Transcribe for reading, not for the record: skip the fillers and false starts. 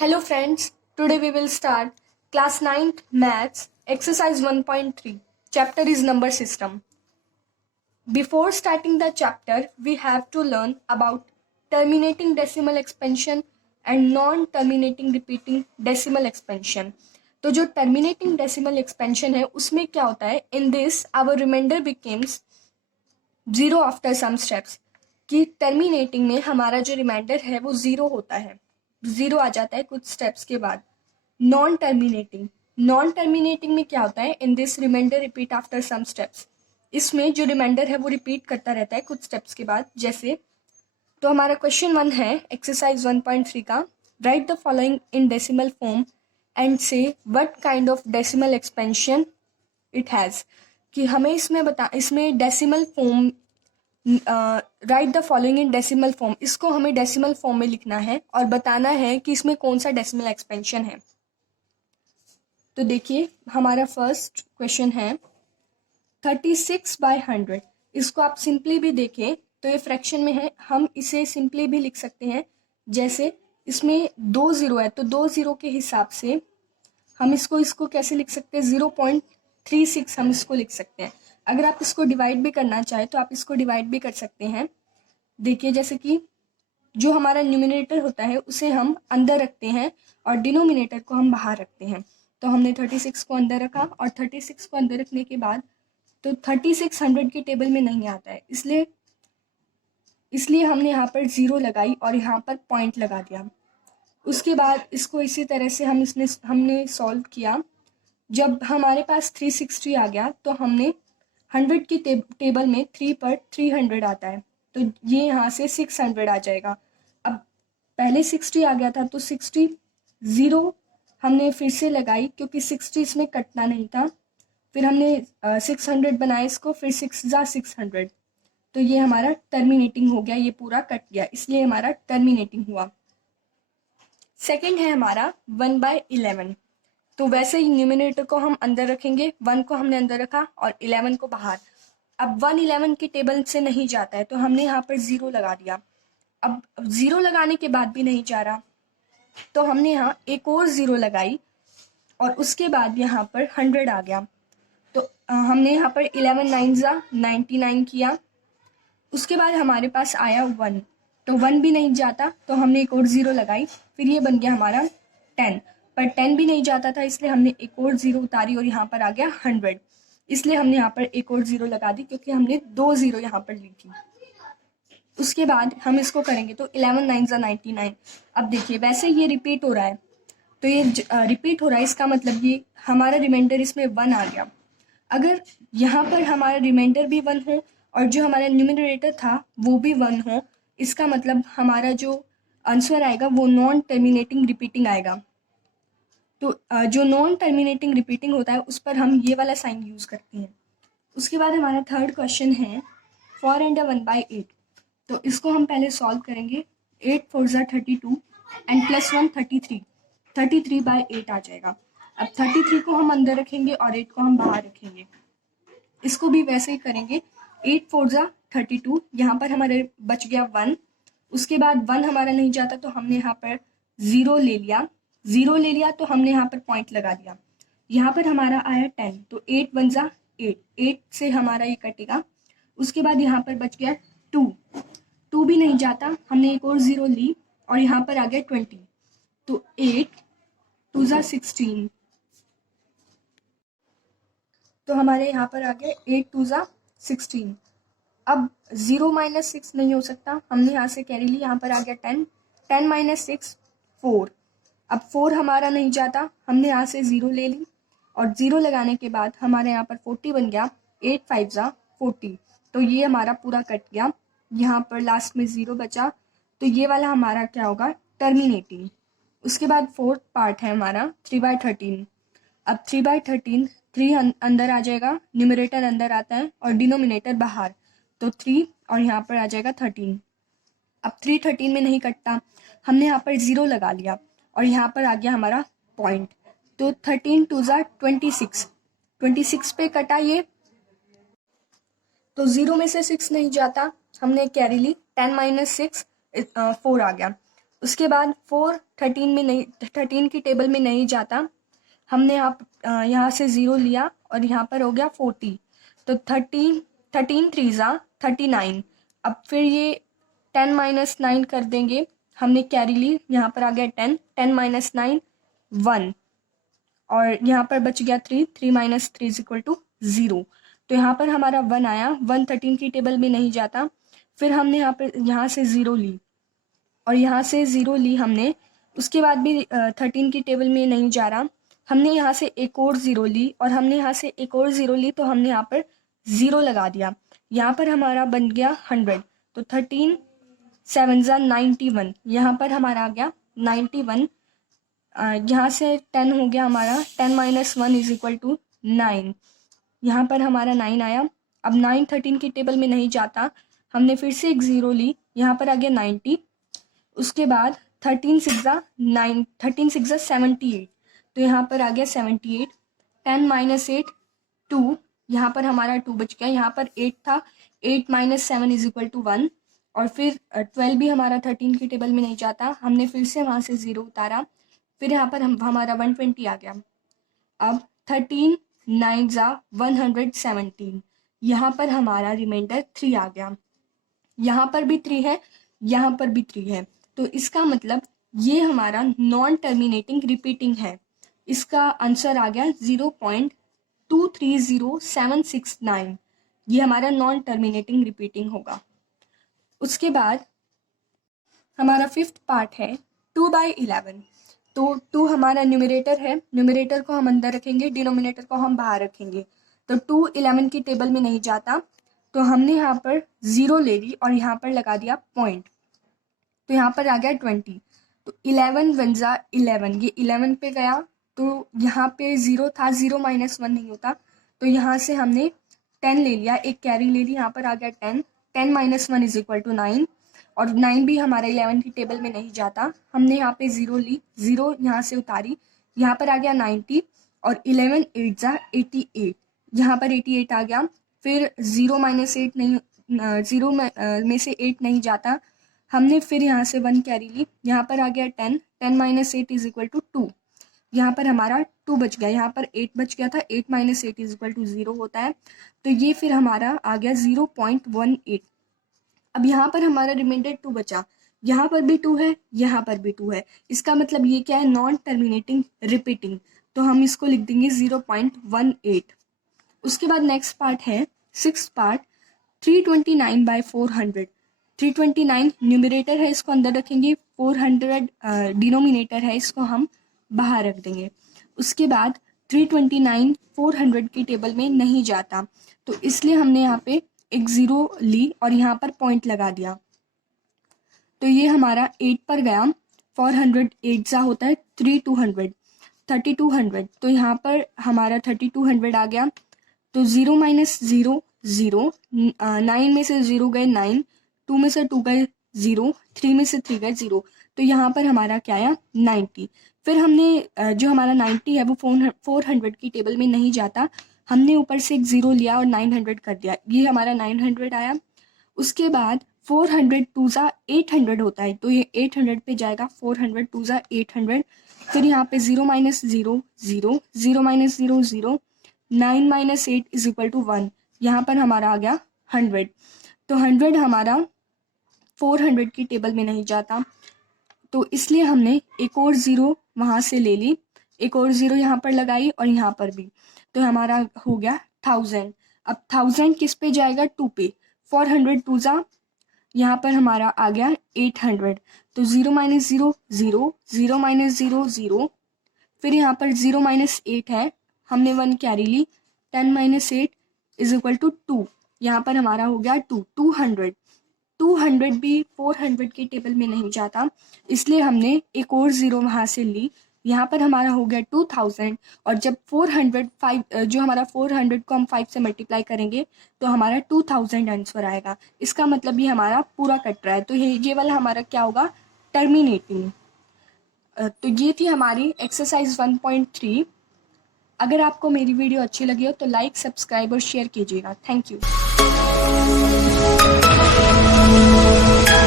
Hello friends, today we will start class 9th maths exercise 1.3. Chapter is number system. Before starting the chapter, we have to learn about terminating decimal expansion and non-terminating repeating decimal expansion. तो जो terminating decimal expansion है उसमें क्या होता है? In this, our remainder becomes 0 after some steps. कि terminating में हमारा जो रिमाइंडर है वो 0 होता है, 0 आ जाता है कुछ स्टेप्स के बाद. नॉन टर्मिनेटिंग में क्या होता है? In this reminder repeat after some steps. इसमें जो रिमाइंडर है वो रिपीट करता रहता है कुछ स्टेप्स के बाद. जैसे तो हमारा क्वेश्चन 1 है एक्सरसाइज 1.3 का. Write the following in decimal form and say what kind of decimal expansion it has. कि हमें इसमें decimal form write the following in decimal form, इसको हमें डेसिमल फॉर्म में लिखना है और बताना है कि इसमें कौन सा डेसिमल एक्सपेंशन है. तो देखिए हमारा फर्स्ट क्वेश्चन है 36/100. इसको आप सिंपली भी देखें तो ये फ्रैक्शन में है, हम इसे सिंपली भी लिख सकते हैं. जैसे इसमें 2 जीरो है तो 2 जीरो के हिसाब से हम इसको कैसे लिख सकते हैं? 0.36 हम इसको लिख सकते हैं. अगर आप इसको डिवाइड भी करना चाहे तो आप इसको डिवाइड भी कर सकते हैं. देखिए जैसे कि जो हमारा न्यूमिनेटर होता है उसे हम अंदर रखते हैं और डिनोमिनेटर को हम बाहर रखते हैं. तो हमने 36 को अंदर रखा और 36 को अंदर रखने के बाद तो 3600 की टेबल में नहीं आता है, इसलिए हमने यहाँ पर 0 लगाई और यहाँ पर पॉइंट लगा दिया. उसके बाद इसको इसी तरह से हमने सॉल्व किया. जब हमारे पास 360 आ गया तो हमने 100 की टेबल में 3 पर 300 आता है तो ये यहाँ से 600 आ जाएगा. अब पहले 60 आ गया था तो 60 0 हमने फिर से लगाई क्योंकि 60 इसमें कटना नहीं था. फिर हमने 600 बनाया इसको, फिर 6 जा 600 तो ये हमारा टर्मिनेटिंग हो गया, ये पूरा कट गया, इसलिए हमारा टर्मिनेटिंग हुआ. सेकंड है हमारा 1/11. तो वैसे ही न्यूमिनेटर को हम अंदर रखेंगे, 1 को हमने अंदर रखा और 11 को बाहर. अब 111 की टेबल से नहीं जाता है तो हमने यहाँ पर 0 लगा दिया. अब 0 लगाने के बाद भी नहीं जा रहा तो हमने यहाँ एक और 0 लगाई और उसके बाद यहाँ पर 100 आ गया. तो हमने यहाँ पर 11 9 जा 99 किया. उसके बाद हमारे पास आया 1 तो 1 भी नहीं जाता तो हमने एक और 0 लगाई, फिर ये बन गया हमारा 10. पर 10 भी नहीं जाता था इसलिए हमने एक और 0 उतारी और यहाँ पर आ गया 100, इसलिए हमने यहाँ पर एक और 0 लगा दी क्योंकि हमने 2 0 यहाँ पर ली थी. उसके बाद हम इसको करेंगे तो 11 9 जा 99. अब देखिए वैसे ये रिपीट हो रहा है तो ये रिपीट हो रहा है, इसका मतलब ये हमारा रिमाइंडर इसमें 1 आ गया. अगर यहाँ पर हमारा रिमाइंडर भी 1 हो और जो हमारा न्यूमिनेटर था वो भी 1 हो, इसका मतलब हमारा जो आंसर आएगा वो नॉन टर्मिनेटिंग रिपीटिंग आएगा. तो जो नॉन टर्मिनेटिंग रिपीटिंग होता है उस पर हम ये वाला साइन यूज़ करते हैं. उसके बाद हमारा थर्ड क्वेश्चन है 4 and 1/8. तो इसको हम पहले सॉल्व करेंगे. 8 4 जा 32 एंड +1 33. 33/8 आ जाएगा. अब 33 को हम अंदर रखेंगे और 8 को हम बाहर रखेंगे. इसको भी वैसे ही करेंगे. 8 4 जा 32, यहाँ पर हमारे बच गया 1. उसके बाद 1 हमारा नहीं जाता तो हमने यहाँ पर 0 ले लिया तो हमने यहाँ पर पॉइंट लगा दिया. यहाँ पर हमारा आया 10 तो 8 1 जा 8 से हमारा ये कटेगा. उसके बाद यहाँ पर बच गया 2 भी नहीं जाता, हमने एक और 0 ली और यहाँ पर आ गया 20 तो 8 2 जा 16 तो हमारे यहाँ पर आ गया 8 2 जा 16. अब 0 - 6 नहीं हो सकता, हमने यहाँ से कैरी ली, यहाँ पर आ गया 10 10 - 6 4. अब 4 हमारा नहीं जाता, हमने यहाँ से 0 ले ली और 0 लगाने के बाद हमारे यहाँ पर 40 बन गया. 8 5 जा 40 तो ये हमारा पूरा कट गया. यहाँ पर लास्ट में 0 बचा तो ये वाला हमारा क्या होगा? टर्मिनेटिंग. उसके बाद फोर्थ पार्ट है हमारा 3/13. अब 3/13 3 अंदर आ जाएगा, न्यूमरेटर अंदर आता है और डिनोमिनेटर बाहर, तो 3 और यहाँ पर आ जाएगा 13. अब 3 13 में नहीं कटता, हमने यहाँ पर 0 लगा लिया और यहाँ पर आ गया हमारा पॉइंट. तो 13 2 जा 26 पे कटा ये तो 0 में से 6 नहीं जाता, हमने कैरी ली. 10 - 6 4 आ गया. उसके बाद 4 13 में नहीं, 13 की टेबल में नहीं जाता, हमने यहाँ से 0 लिया और यहाँ पर हो गया 40, तो 13 3 39। अब फिर ये 10 माइनस 9 कर देंगे, हमने कैरी ली, यहाँ पर आ गया 10, 10 माइनस 9 1, और यहाँ पर बच गया 3, 3 माइनस 3 इज इक्वल टू 0। तो यहाँ पर हमारा 1 आया, 1 13 की टेबल में नहीं जाता। फिर हमने यहाँ से 0 ली और यहाँ से 0 ली हमने, उसके बाद भी 13 की टेबल में नहीं जा रहा, हमने यहाँ से एक और 0 ली और हमने यहाँ से एक और 0 ली, तो हमने यहाँ पर 0 लगा दिया। यहाँ पर हमारा बन गया 100, तो 13 7 91, यहाँ पर हमारा आ गया 91। यहाँ से 10 हो गया हमारा, 10 माइनस 1 इज इक्वल टू 9, यहाँ पर हमारा 9 आया। अब 9 13 की टेबल में नहीं जाता, हमने फिर से एक 0 ली, यहाँ पर आ गया 90। उसके बाद 13 6 78, तो यहाँ पर आ गया 78। 10 माइनस 8 2, यहाँ पर हमारा 2 बच गया, यहाँ पर 8 था, 8 माइनस 7 इज इक्वल टू 1। और फिर 12 भी हमारा 13 की टेबल में नहीं जाता, हमने फिर से वहाँ से 0 उतारा, फिर यहाँ पर हमारा 120 आ गया। अब 13 9 117, यहाँ पर हमारा रिमाइंडर 3 आ गया, यहाँ पर भी 3 है, यहाँ पर भी 3 है, तो इसका मतलब ये हमारा नॉन टर्मिनेटिंग रिपीटिंग है। इसका आंसर आ गया 0.230769, ये हमारा नॉन टर्मिनेटिंग रिपीटिंग होगा। उसके बाद हमारा 5th पार्ट है 2/11। तो 2 हमारा न्यूमरेटर है, न्यूमरेटर को हम अंदर रखेंगे, डिनोमिनेटर को हम बाहर रखेंगे। तो 2 11 की टेबल में नहीं जाता, तो हमने यहाँ पर 0 ले ली और यहाँ पर लगा दिया पॉइंट, तो यहाँ पर आ गया 20। तो 11 1 11, ये 11 पे गया, तो यहाँ पे 0 था, 0 माइनस 1 नहीं होता, तो यहाँ से हमने 10 ले लिया, एक कैरी ले ली, यहाँ पर आ गया 10, 10 माइनस 1 इज इक्वल टू 9, और 9 भी हमारा 11 की टेबल में नहीं जाता, हमने यहाँ पे 0 ली, 0 यहाँ से उतारी, यहाँ पर आ गया 90, और 11 8 88, यहाँ पर 88 आ गया। फिर 0 माइनस 8 नहीं, 0 में से 8 नहीं जाता, हमने फिर यहाँ से 1 कैरी ली, यहाँ पर आ गया 10, 10 माइनस 8 इज इक्वल टू 2, यहाँ पर हमारा 2 बच गया, यहाँ पर 8 बच गया था, 8 माइनस 8 इज इक्वल टू 0 होता है, तो ये फिर हमारा आ गया 0.18। अब यहाँ पर हमारा रिमाइंडर 2 बचा, यहाँ पर भी 2 है, यहाँ पर भी 2 है, इसका मतलब ये क्या है, नॉन टर्मिनेटिंग रिपीटिंग, तो हम इसको लिख देंगे 0.18। उसके बाद नेक्स्ट पार्ट है 6th पार्ट 329/400। 329 न्यूमरेटर है, इसको अंदर रखेंगे, 400 डिनोमिनेटर है, इसको हम बाहर रख देंगे। उसके बाद 329 400 की टेबल में नहीं जाता, तो इसलिए हमने यहाँ पे एक 0 ली और यहाँ पर पॉइंट लगा दिया, तो ये हमारा 8 पर गया, 400 8 होता है 3200, तो यहाँ पर हमारा 3200 आ गया, तो 0 माइनस 0 0, 9 में से 0 गए 9, 2 में से 2 गए 0, 3 में से 3 गए 0, तो यहाँ पर हमारा क्या आया 90। फिर हमने जो हमारा 90 है वो 400 की टेबल में नहीं जाता, हमने ऊपर से एक 0 लिया और 900 कर दिया, ये हमारा 900 आया। उसके बाद 400 2 800 होता है, तो ये 800 पे जाएगा, 400 2 800। फिर यहाँ पे 0 minus 0 0, 0 minus 0 0, 9 minus 8 is equal to 1, यहाँ पर हमारा आ गया 100, तो 100 हमारा 400 की टेबल में नहीं जाता, तो इसलिए हमने एक और 0 वहाँ से ले ली, एक और 0 यहाँ पर लगाई और यहाँ पर भी, तो हमारा हो गया 1000। अब 1000 किस पे जाएगा, 2 पे, 400 2 यहाँ पर हमारा आ गया 800, तो 0 माइनस 0 0, 0 माइनस 0 0, फिर यहाँ पर 0 माइनस 8 है, हमने 1 कैरी ली, 10 माइनस 8 इज इक्वल टू 2, यहाँ पर हमारा हो गया 200। 200 भी 400 की टेबल में नहीं जाता, इसलिए हमने एक और 0 वहाँ से ली, यहाँ पर हमारा हो गया 2000, और जब 400 जो हमारा 400 को हम 5 से मल्टीप्लाई करेंगे तो हमारा 2000 आंसर आएगा। इसका मतलब ये हमारा पूरा कट रहा है, तो ये वाला हमारा क्या होगा, टर्मिनेटिंग। तो ये थी हमारी एक्सरसाइज 1.3। अगर आपको मेरी वीडियो अच्छी लगी हो तो लाइक, सब्सक्राइब और शेयर कीजिएगा। Thank you.